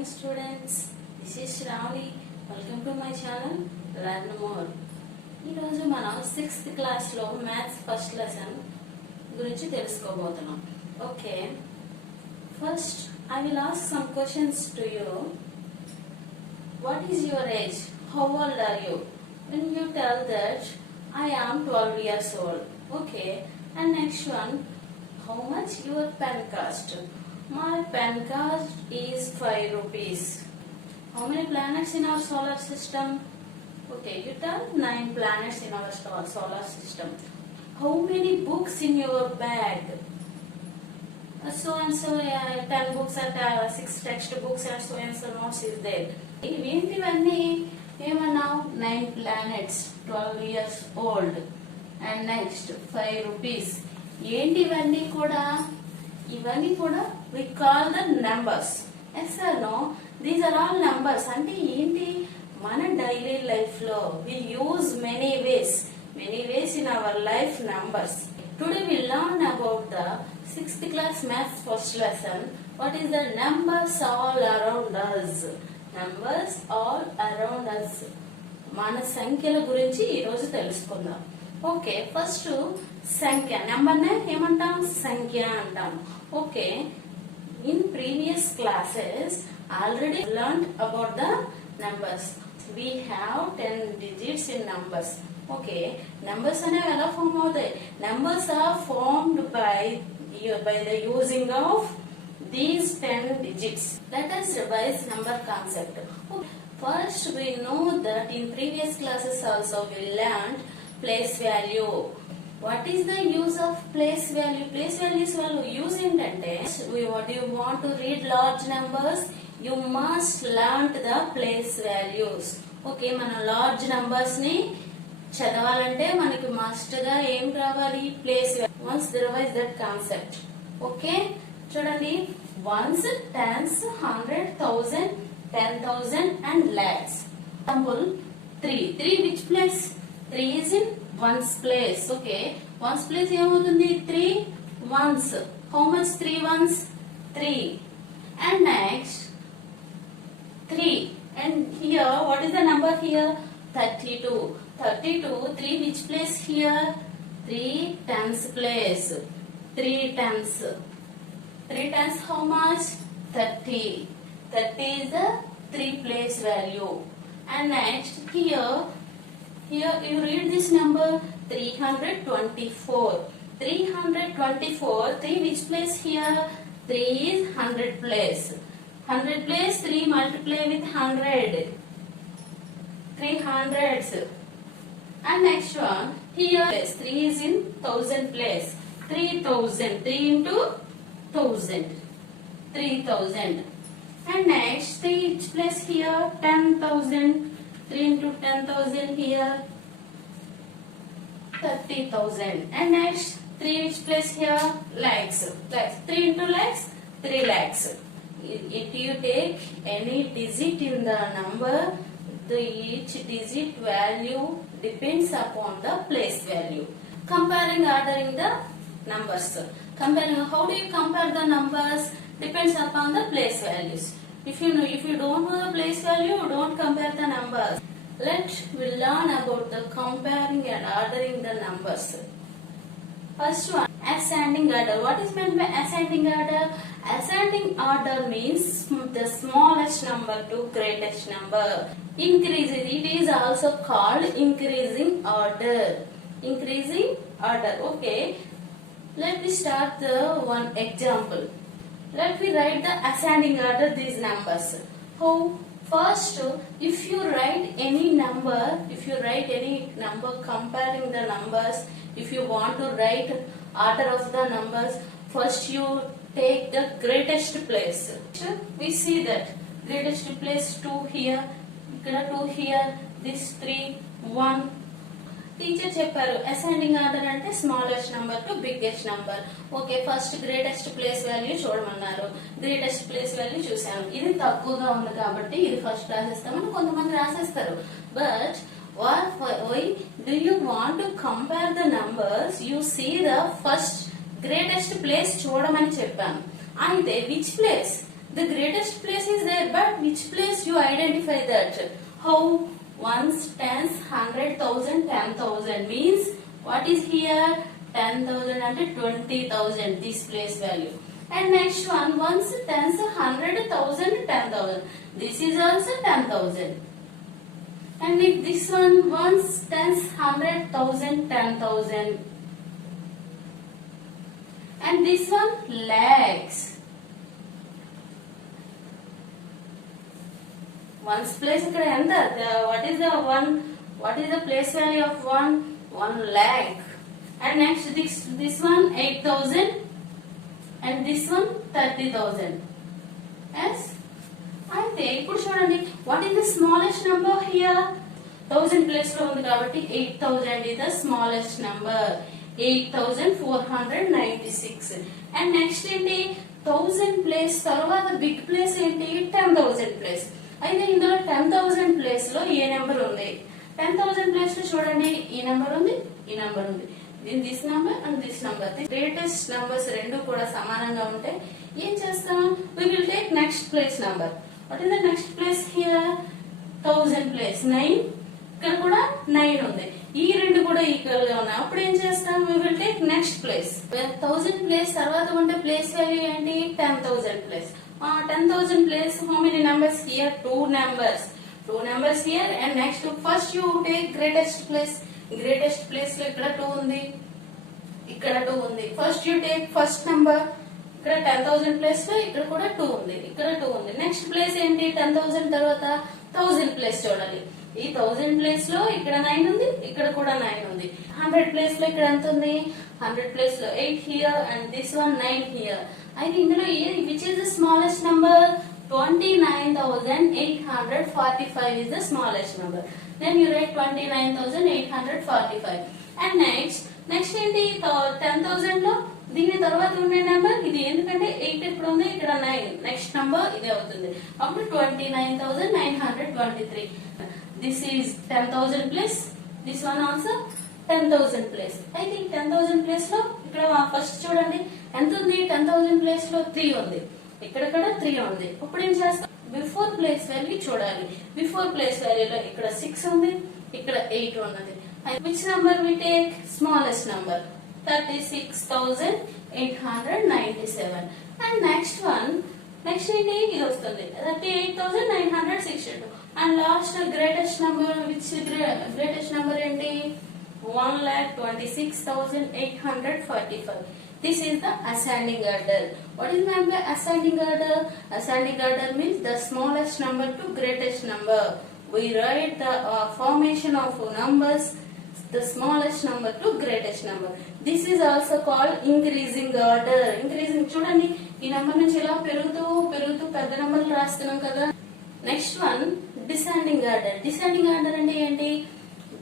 morning students, this is Shravani. Welcome to my channel Learn More. ఈరోజు మనం 6th class లో maths first lesson గురించి తెలుసుకోబోతున్నాం. Okay, first I will ask some questions to you. What is your age? How old are you? When you tell that I am 12 years old. Okay, and next one, how much your pen cost? My pen cost is 5 rupees. How many planets in our solar system? Okay, you tell 9 planets in our solar system. How many books in your bag? So and so 10 books and 6 textbooks and so notes is there. ఏంటివన్నీ ఏమన్నావు? 9 planets, 12 years old, and next 5 rupees. ఏంటివన్నీ కూడా? ఇవన్నీ కూడా we call the numbers. Yes or no? These are all numbers. అంటే ఏంటి? మన daily life లో we use many ways in our life numbers. Today we learn about the 6th class maths first lesson. What is the numbers all around us? Numbers all around us. మన సంఖ్యల గురించి ఈ రోజు తెలుసుకుందాం. Okay, first సంఖ్య. నెంబర్నే ఏమంటాం? సంఖ్య అంటాం. Okay, in previous classes already learned about the numbers. We have 10 digits in numbers. Okay, numbers అనేవి ఎలా ఫామ్ అవుతాయి? Numbers are formed by the using of these 10 digits. Let us revise number concept. First, we know that in previous classes also we learned place value. What is the use of place value? Place values వాళ్ళు use ఏంటంటే, what you want to read large numbers, you must learn the place values. Okay, మన large numbers ని చదవాలంటే మనకి must గా ఏం రావాలి? Place. Once revise that concept. Okay, చూడండి. Ones, tens, 100, 1000, 10,000 and lakhs. Example 3 which place? 3 is in ones place. Okay, ones place ఏమవుతుంది? 3 ones. How much 3 ones? 3. And next 3. And here what is the number here? 32. 3 which place here? 3 tens place. 3 tens. 3 tens how much? 30. 30 is the 3 place value. And next here you read this number 324. 324. 3 which place here? 3 is 100 place. 100 place 3 multiply with 100. 3 hundreds. And next one here 3 is in 1000 place. 3000. 3 into 1000. 3000. And next 3 each place here? 10,000. 3 into 10,000 here? 30,000. And next 3 each place here? Lakhs. 3 into lakhs? 3 lakhs. If you take any digit in the number, each digit value depends upon the place value. Comparing, ordering the numbers. How do you compare the numbers? Depends upon the place values. If you don't know the place value, don't compare the numbers. We learn about the comparing and ordering the numbers. First one, ascending order. What is meant by ascending order? Ascending order means the smallest number to greatest number. Increasing, it is also called increasing order. Increasing order. Okay, let me start the one example. Let me write the ascending order these numbers. How? First, if you write any number comparing the numbers, if you want to write order of the numbers, first you take the greatest place. We see that greatest place 2 here, 2 here, this 3, 1. Teacher చెప్పారు ascending order అంటే smallest number to biggest number. Okay, first greatest place value చూడమన్నారు. Greatest place value చూసాను. ఇది తక్కువగా ఉంది కాబట్టి ఇది first రాసేస్తామని కొంతమంది రాసేస్తారు. But why do you want to compare the numbers? You see the first greatest place చూడమని చెప్పాను. అయితే which place? The greatest place is there, but which place you identify that? How? Ones, tens, 100,000, 10,000 means what is here? 10,000 and 20,000, this place value. And next one, ones, tens, 100,000, 10,000. This is also 10,000. And if this one, ones, tens, 100,000, 10,000. And this one, lakhs. Ones place ikkada enta? What is the place value of 1 lakh. And next this one 8,000 and this one 30,000. Yes. అయితే ఇప్పుడు చూడండి, what is the smallest number here? 1000 place లో ఉంది కాబట్టి 8,000 is the smallest number. 8,496. And next ఏంటి? 1000 place తర్వాత big place ఏంటి? 10,000 place. అయితే ఇందులో 10,000 ప్లేస్ లో ఏ నెంబర్ ఉంది? 10,000 ప్లేస్ లో చూడండి, ఈ నెంబర్ ఉంది, ఈ నెంబర్ ఉంది. This number and this number. Greatest numbers రెండు కూడా సమానంగా ఉంటే ఏం చేస్తాం? we will take next place number. what is the next place here? 1000 place 9. ఇక్కడ కూడా 9 ఉంది. ఈ రెండు కూడా ఈక్వల్ గా ఉన్నాయి. అప్పుడు ఏం చేస్తాం? we will take next place. 1000 place తర్వాత ఉండే ప్లేస్ వాల్యూ ఏంటి? 10,000 place. 10,000 place, how many numbers here? 2 numbers. 2 numbers here. And next, first you take greatest place. Greatest place లో ఇక్కడ 2 ఉంది, ఇక్కడ 2 ఉంది. First you take first number. ఇక్కడ 10,000 place లో ఇక్కడ కూడా 2 ఉంది, ఇక్కడ 2 ఉంది. నెక్స్ట్ ప్లేస్ ఏంటి? 10,000 తర్వాత 1000 ప్లేస్ చూడాలి. ఈ 1000 ప్లేస్ లో ఇక్కడ 9 ఉంది, ఇక్కడ కూడా 9 ఉంది. 100 ప్లేస్ లో ఇక్కడ ఎంత ఉంది? 100 ప్లేస్ లో 8 here and this one 9 here. అయితే ఇందులో which is the smallest number? 29,845 is the smallest number. Then you write 29,845. And next ఏంటి? 10,000 లో దీని తర్వాత ఉండే నెంబర్ ఇది. ఎందుకంటే 8 ఇప్పుడు ఉంది, ఇక్కడ 9. నెక్స్ట్ నంబర్ ఇదే అవుతుంది. అప్పుడు 29,923. This is 10,000 plus this one also 10,000 place. అయితే ఈ 10,000 ప్లేస్ లో ఇక్కడ ఫస్ట్ చూడండి ఎంత ఉంది? 10,000 ప్లేస్ లో 3 ఉంది, ఇక్కడ 3 ఉంది. ఇప్పుడు ఏం చేస్తాం? బిఫోర్ ప్లేస్ వాల్యూ చూడాలి. బిఫోర్ ప్లేస్ వాల్యూలో ఇక్కడ 6 ఉంది, ఇక్కడ 8 ఉన్నది. Which number we take? Smallest number 36,897. And next ఏంటి? ఇది వస్తుంది 38,962. And last greatest number, which greatest number ఏంటి? 1,26,845. This is the ascending order. What is meant by ascending order? Ascending order means the smallest number to greatest number. We write the formation of numbers, the smallest number to greatest number. This is also called increasing order. Increasing చూడండి, ఈ number నుంచి ఇలా పెరుగుతూ పెద్ద నంబర్లు రాస్తున్నాం కదా. Next one descending order. Descending order అంటే ఏంటి?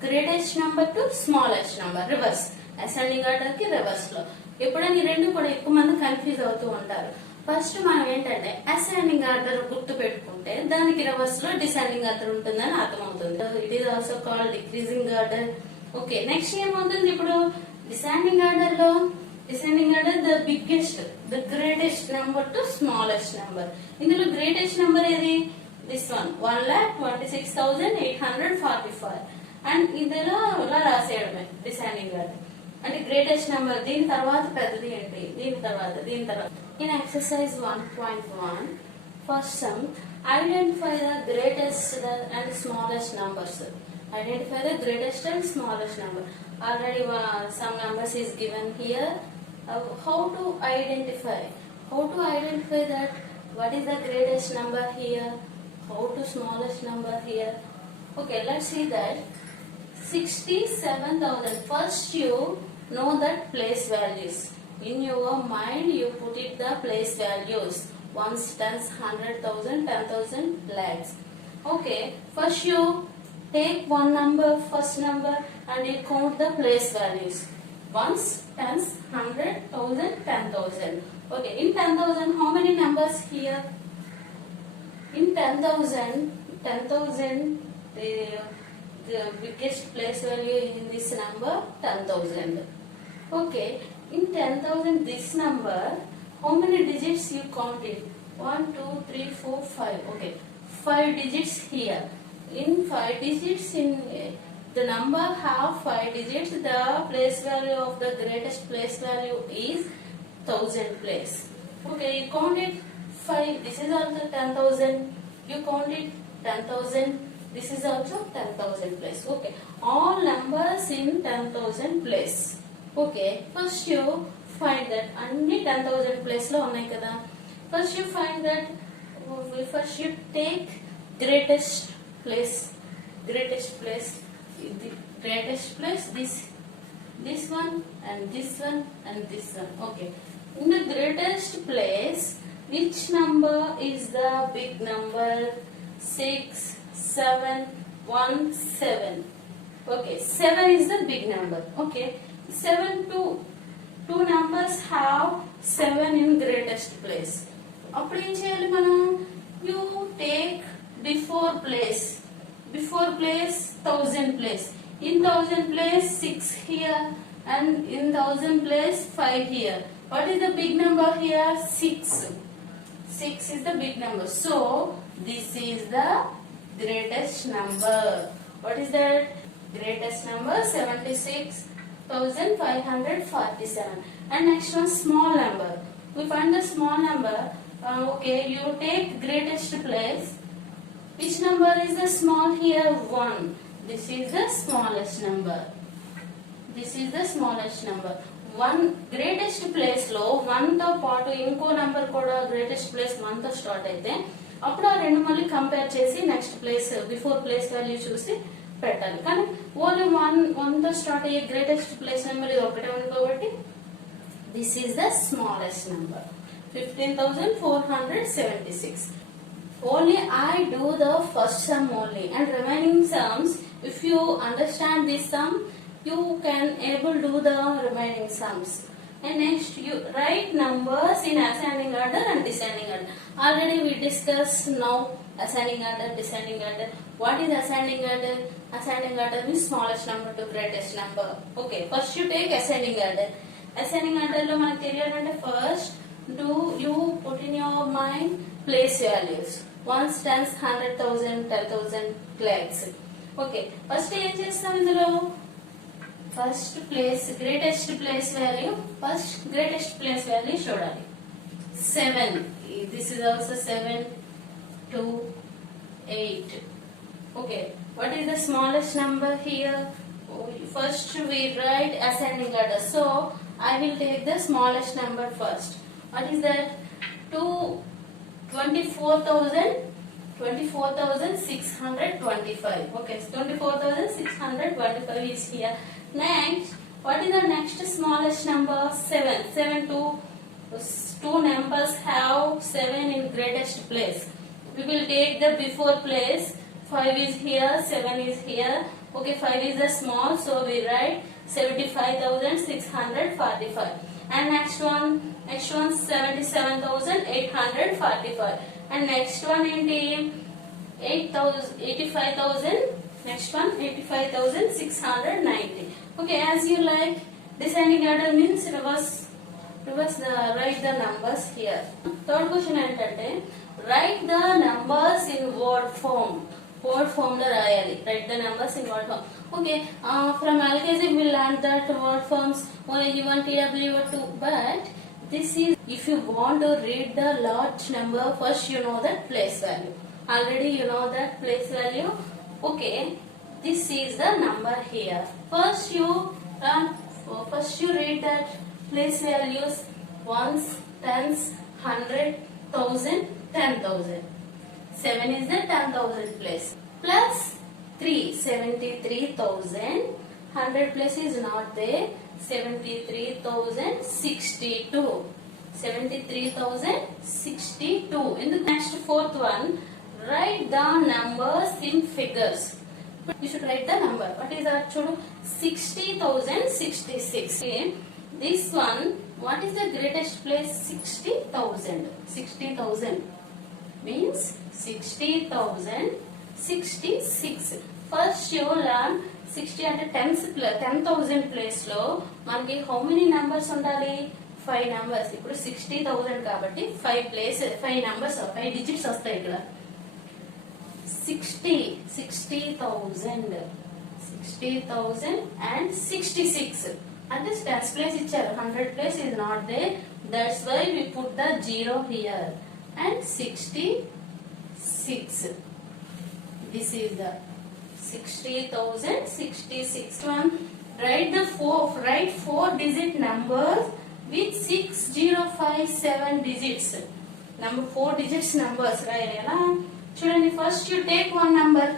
Greatest number to smallest number, reverse. Ascending order కి రివర్స్ లో. ఎప్పుడైనా ఈ రెండు కూడా ఎక్కువ మంది కన్ఫ్యూజ్ అవుతూ ఉంటారు. ఫస్ట్ మనం ఏంటంటే అసెండింగ్ ఆర్డర్ గుర్తు పెట్టుకుంటే దానికి రివర్స్ లో డిసెండింగ్ ఆర్డర్ ఉంటుందని అర్థమవుతుంది. It is also called decreasing order. Okay, next ఏమవుతుంది ఇప్పుడు? డిసెండింగ్ ఆర్డర్ లో the biggest, the greatest number to smallest number. ఇందులో గ్రేటెస్ట్ నెంబర్ ఏది? This one 1,26,845. అండ్ ఇందులో ఇలా రాసేయడమే డిసెండింగ్ ఆర్డర్. అంటే గ్రేటెస్ట్ నెంబర్ దీని తర్వాత పెద్దది ఏంటి, దీని తర్వాత. In exercise 1.1 first some identify the greatest and smallest numbers. Identify the greatest and smallest number. Already some numbers is given here. How to identify that? What is the greatest number here? How to smallest number here? Okay, let's see that. 67,000. First you know that place values. In your mind you put it the place values. Ones, tens, 100,000, 10,000, lakhs. Okay, first you take one number, first number, and you count the place values. Ones, tens, 100,000, 10,000. Okay, in 10,000, how many numbers here? In 10,000, the biggest place value in this number 10,000. Okay, in 10,000 this number, how many digits you count it? 1, 2, 3, 4, 5. Okay, 5 digits here. In 5 digits, in the number have 5 digits, the place value of the greatest place value is 1000 place. Okay, you count it 5. This is also 10,000. You count it 10,000. This is also 10,000 place. Okay, all numbers in 10,000 place. Okay, first you find that అన్ని 10,000 place లో ఉన్నాయి కదా. First you find that. First you take greatest place. Greatest place. The greatest place. This one and this one and this one. Okay. In the greatest place, which number is the big number? 6, 7, 1, 7. Okay, 7 is the big number. Okay, 7 two numbers have 7 in greatest place. అప్పుడు ఏం చేయాలి మనం? You take before place 1000 place. In 1000 place 6 here and in 1000 place 5 here. What is the big number here? 6. 6 is the big number. So this is the greatest number. What is that? Greatest number 76,547. And next one, small number. We find the small number. Okay, you take greatest place. Which number is the small here? 1. This is the smallest number. This is the smallest number. 1 greatest place లో 1 తో పాటు ఇంకో number కూడా greatest place 1 తో start అయితే అప్పుడు ఆ రెండు మళ్ళీ కంపేర్ చేసి next place before place value చూసి పెట్టాలి. కానీ ఓన్లీ 1 తో స్టార్ట్ అయ్యే గ్రేటెస్ట్ ప్లేస్ నెంబర్ ఇది ఒకటే ఉంది కాబట్టి this is the smallest number 15,476. Only I do the first sum only, and remaining sums, if you understand this sum, you can able do the remaining sums. And next you write numbers in ascending order and descending order. Already we discussed now ascending order, descending order. What is ascending order? Ascending order means smallest number to greatest number. Okay, first you take ascending order. Ascending order lo manaku teliyalante first do you put in your mind place values. Ones, tens, 100,000, 10,000, lakhs. Okay, first ఏం చేస్తాం ఇందులో? First place greatest place value. First greatest place value చూడాలి. 7. This is also 7, 2, 8. Okay, what is the smallest number here? First we write ascending order. So I will take the smallest number first. What is that? 24,625. Okay, 24,625 is here. Next, what is the next smallest number? 7. 7 two numbers have 7 in greatest place. We will take the before place. 5 is here, 7 is here. Okay, 5 is the small, so we write 75,645. And next one 77,845. And next one enti 85,000. Next one 85,690. Okay, as you like. Descending order means reverse write the numbers here. Third question ఏంటంటే write the numbers in word form. Word form lo rayali. Write the numbers in word form. Okay, from LKG we learned that word forms only U1, TW2, but this is if you want to read the large number, first you know that place value. Already you know that place value. Okay, this is the number here. First you read that place values: ones, tens, 100, 1000, 10,000. 7 is the 10,000 place. Plus 3, 73,000. 100 place is not there. 73,062. 73,062. In the next fourth one, write the numbers in figures. You should write the number. What is that? 60,066. Okay. This one, what is the greatest place? 60,000. 60,000 means 60,066. First you learn 60 అంటే 10,000 place లో మనకి how many numbers ఉండాలి? 5 numbers. ఇప్పుడు 60,000 కాబట్టి 5 numbers 5 digits వస్తాయి ఇక్కడ. 60,000 and 66. And this tens place icharu, 100 place is not there. That's why we put the 0 here. And 66. This is the 60,066 one. Write four digit numbers with 6057 digits. Number 4 digits numbers. Right? Children, first you take one number.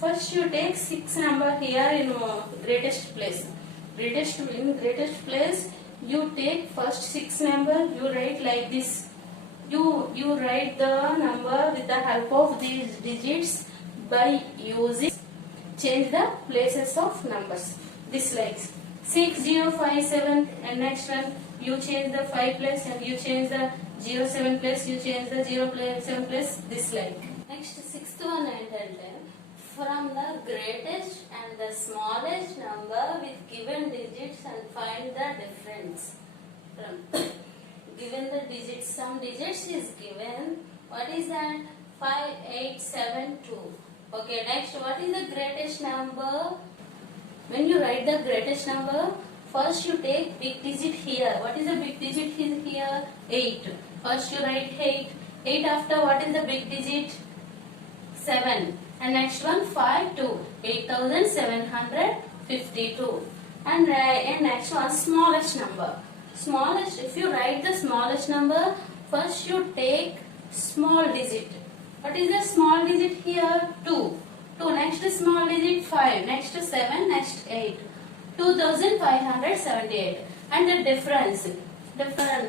First you take 6 number here in greatest place. In greatest place, you take first 6 number. You write like this. You write the number with the help of these digits by using change the places of numbers. This like 6057 and next one you change the 5 place and you change the 07 place, you change the 07 place, this like. Next 6th one entante from the greatest and the smallest number with given digits and find the difference. From given the digits, some digits is given. What is that? 5872. Okay, next what is the greatest number? When you write the greatest number, first you take big digit here. What is the big digit here? 8. First you write 8. 8 after what is the big digit? 7. And next one 5, 2. 8752. And next one smallest number. Smallest, if you write the smallest number, first you take small digit. What is the small digit here? 2. 2. Next small digit 5. Next 7. Next 8. 2578. And the difference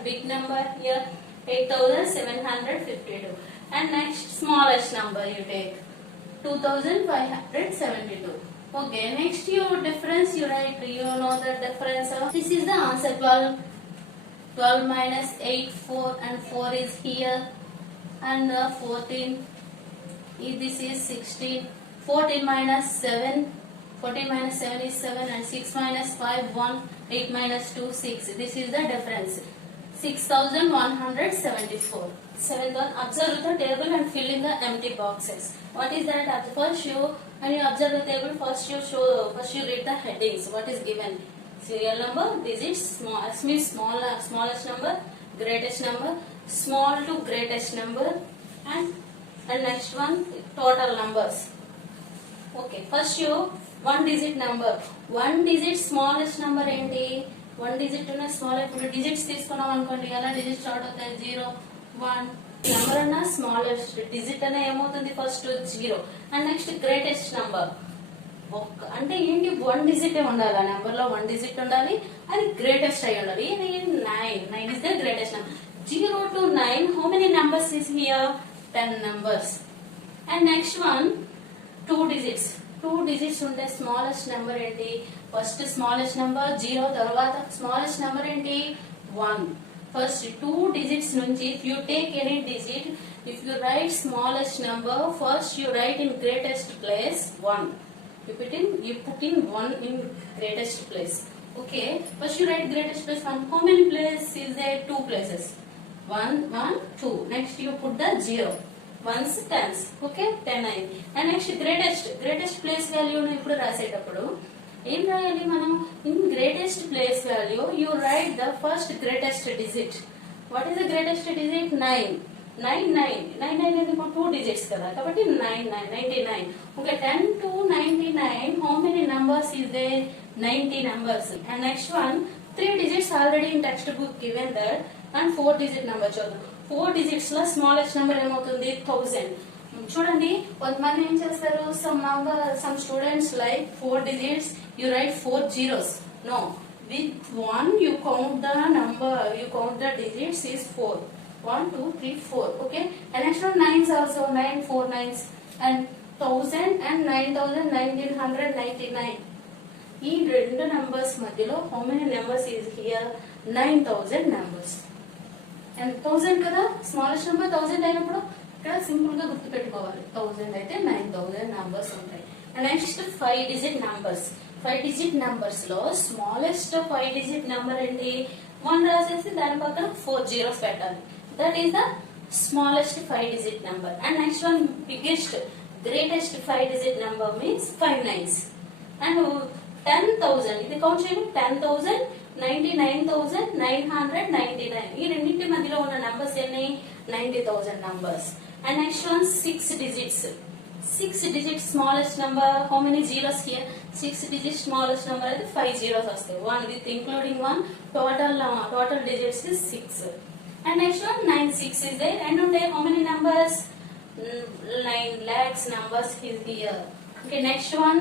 big number here 8752. And next smallest number you take 2572. Okay, next your difference you write. You know the difference. This is the answer. 12 minus 8, 4 and 4 is here. And 14. This is 16. 14 minus 7. 14 minus 7 is 7 and 6 minus 5, 1. 8 minus 2, 6. This is the difference. 6174. 7th one, observe the table and fill in the empty boxes. What is that? First when you observe the table, first you read the headings. What is given? Serial number, digits, smallest number, greatest number, small to greatest number, and next one total numbers. Okay, first you one digit number. One digit smallest number enti? One digit ఉన్న smallest digits తీసుకున్నాం అనుకోండి, ఎలా digits start అవుతాయి? 0, 1. Number అన్న smallest digit అన్న ఏమవుతుంది? First 0. And next greatest number. అంటే ఏంటి? 1 డిజిట్ ఉండాలి. ఆ నెంబర్ లో 1 డిజిట్ ఉండాలి. అది గ్రేటెస్ట్ అయి ఉండాలి. ఇది 9 is the greatest number. 0 to 9 how many numbers is here? 10 numbers. And next one 2 digits. 2 digits ఉంటే స్మాలెస్ట్ నెంబర్ ఏంటి? ఫస్ట్ స్మాలెస్ట్ నెంబర్ 0, తర్వాత స్మాలెస్ట్ నెంబర్ ఏంటి? 1. First 2 digits nunchi, if you take any digit, if you write smallest number, first you write in greatest place 1. You put in 1 in greatest place. Okay. First you write greatest place 1. How many places is there? 2 places. 1, 1, 2. Next you put the 0. Ones, tens. Okay. 10 అయింది. And next greatest place value ను ఇప్పుడు రాసేటప్పుడు ఏం రాయాలి మనం? In greatest place value you right the first greatest digit. What is the greatest digit? 9. 9 ఇప్పుడు 2 digits కదా, కాబట్టి 99. Okay, 10 to 99 how many numbers is they? 90 numbers. And next one 3 digits already in text book given that. And 4 digit number చూద్దాం. 4 digits లో smallest number ఏమవుతుంది? 1000. చూడండి, కొంతమంది ఏం చేస్తారు? Some students like 4 digits you write 4 zeros. No, with 1 you count the number, you count the digits is 4. 1, 2, 3, 4. Okay, and next one 9s also. 9, 4 9s. And 1000 and 9000, 1999. ఈ రెండు numbers మధ్యలో how many numbers is here? 9000 numbers. And 1000 కదా smallest number. 1000 అయినప్పుడు ఇక్కడ simple గా గుర్తు పెట్టుకోవాలి. 1000 అయితే 9000 నంబర్స్ ఉంటాయి. And next 5 digit numbers. 5 digit numbers లో స్మాలెస్ట్ 5 digit నెంబర్ ఏంటి? 1 రాసేసి దాని పక్కన 4 zeros పెట్టాలి. That is the smallest 5-digit number, and next one biggest, greatest 5-digit number means 5 nines. And 10,000 ఇది కౌంట్ చేయండి. 10,000, 99,999 ఈ రెండింటి మధ్యలో ఉన్న నంబర్స్ ఎన్ని? 90,000 numbers. And next one 6 digits. 6 digits smallest number. How many zeros here? 6 digits smallest number అయితే 5 zeros వస్తాయి. One with including one. Total digits is 6. And next one 96 is there. And today how many numbers? 9 lakhs numbers is here. Okay, next one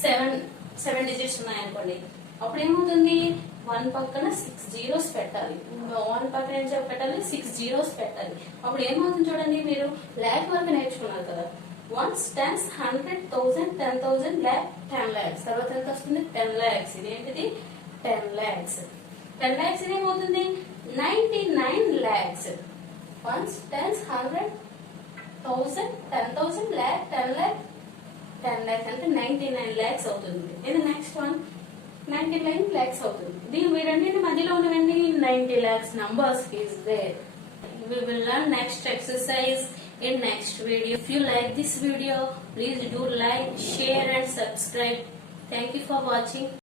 7 digits ఉన్నాయి అనుకోండి. అప్పుడు ఏమవుతుంది? 1 పక్కన 6 zeros పెట్టాలి. 1 పక్కన ఏం పెట్టాలి? 6 zeros పెట్టాలి. అప్పుడు ఏమవుతుంది చూడండి, మీరు లాక్ వరకు నేర్చుకున్నారు కదా. Ones, tens, 100, 1000, 10,000, lakh, 10 lakhs. తర్వాత ఎంత వస్తుంది? 10 lakhs. ఇదేంటిది? 10 lakhs. 10 lakhs ఇదేమవుతుంది? 99 lakhs. Ones, tens, 100, 1000, 10,000, lakh, 10 lakh, 10 lakhs అంటే 99 lakhs అవుతుంది. ఇది నెక్స్ట్ వన్ 99 lakhs అవుతుంది. దీని వీరన్నిటి మధ్యలో ఉన్నవన్నీ 90 lakhs numbers is there. We will learn next exercise in next video. If you like this video, please do like, share and subscribe. Thank you for watching.